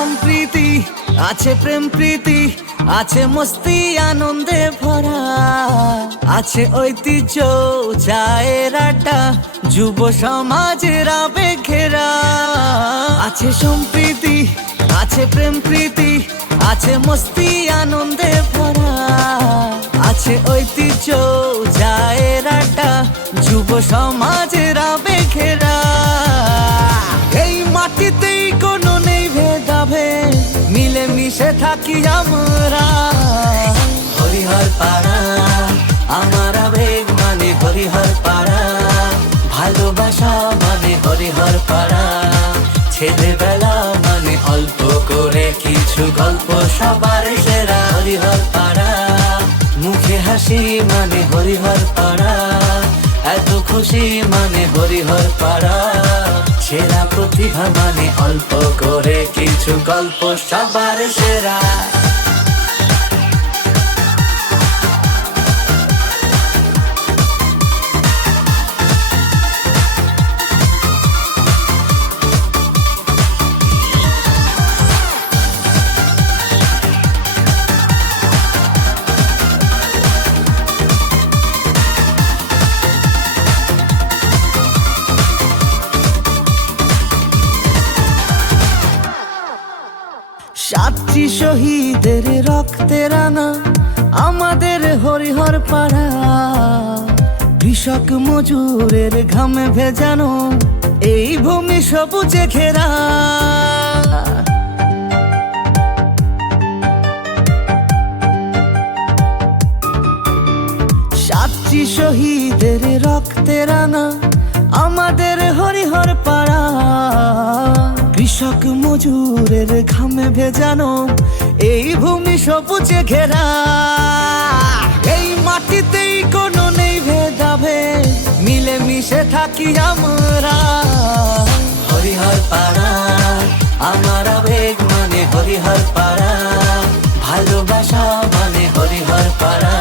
সম্প্রীতি, আছে প্রেম প্রীতি, আছে মস্তি আনন্দে ভরা, আছে ঐতিহ্য চায়ের আড্ডা, যুব সমাজের আবেগ ঘেরা। আছে সম্প্রীতি, আছে প্রেম প্রীতি, আছে মস্তি আনন্দে ভরা, আছে ঐতিহ্য চায়ের আড্ডা, যুব সমাজের আবেগ ঘেরা। এই মাটিতেই কোনো নেই ভেদাভেদ, মিলে মিশে থাকি আমরা। হরিহর পাড়া আমার আবেগ মানে হরিহর পাড়া, ভালোবাসা মানে হরিহর পাড়া, ছেলেবেলা মানে অল্প করে কিছু গল্প সবার সেরা। হরিহর পাড়া মুখে হাসি মানে হরিহর পাড়া, এত খুশি মানে হরিহর পাড়া, সেরা প্রতিভা মানে অল্প করে কিছু গল্প সবার সেরা। সাতটি শহীদের রক্তে রাঙা আমাদের হরিহর পাড়া, কৃষক মজুরের ঘামে ভেজানো এই ভূমি সবুজে ঘেরা। সাতটি শহীদের রক্তে রাঙা আমাদের হরিহর পাড়া, কৃষক মজুরের ঘামে ভেজানো এই ভূমি সবুজে ঘেরা। এই মাটিতেই কোনো নেই ভেদাভেদ, মিলে মিশে থাকি আমরা। হরিহর পাড়া আমার আবেগ মানে হরিহর পাড়া, ভালোবাসা মানে হরিহর পাড়া,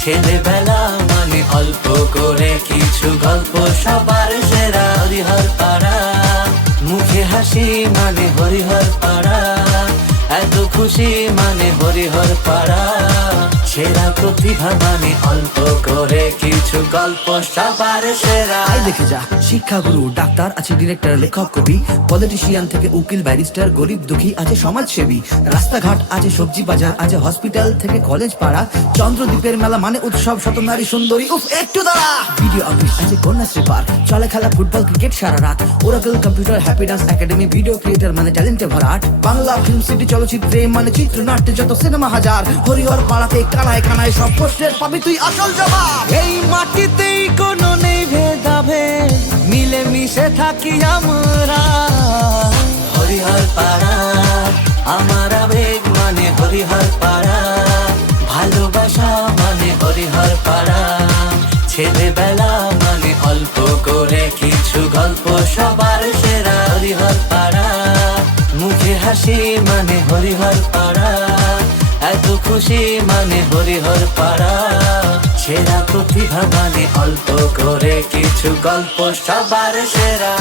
ছেলেবেলা মানে অল্প করে কিছু গল্প সবার সেরা। হরিহর পাড়া মুখে হাসি মানে হরিহর পাড়া, এত খুশি মানে হরিহর পাড়া, সেরা প্রতিভা মানে অল্প করে কিছু গল্প সবার সেরা। দেখে যা শিক্ষাগুরু ডাক্তার আছে, ডিরেক্টর লেখক কবি, পলিটিশিয়ান থেকে উকিল ব্যারিস্টার, গরিব দুঃখী আছে সমাজসেবী, রাস্তাঘাট আছে সবজি বাজার, আছে হসপিটাল থেকে কলেজ পাড়া, চন্দ্রদ্বীপের মেলা মানে উৎসব, শত নারী সুন্দরী উফ একটু দাঁড়া। ভিডিও অফিস আছে কন্যাশ্রী পার্ক, চলে খেলা ফুটবল ক্রিকেট সারা রাত, Oracle computer happy dance academy, video creator মানে ট্যালেন্টে ভরাট, বাংলা ফিল্ম সিটি চলচ্চিত্রে মানে চিত্রনাট্যে যত সিনেমা হাজার। হরিহর পাড়াতে কানায় কানায় সব প্রশ্নের পাবি তুই আসল জবাব। এই মাটিতেই কোনো নেই ভেদাভেদ, মিলে মিশে থাকি আমরা। হরিহর পাড়া আমার আবেগ মানে হরিহর পাড়া, ভালোবাসা মানে হরিহর পাড়া, ছেলেবেলা মানে অল্প করে কিছু গল্প সবার সেরা। হরিহর পাড়া মুখে হাসি মানে হরিহর পাড়া, এত খুশি মানে হরিহর পাড়া, সেরা প্রতিভা মানে অল্প করে কিছু গল্প সবার সেরা।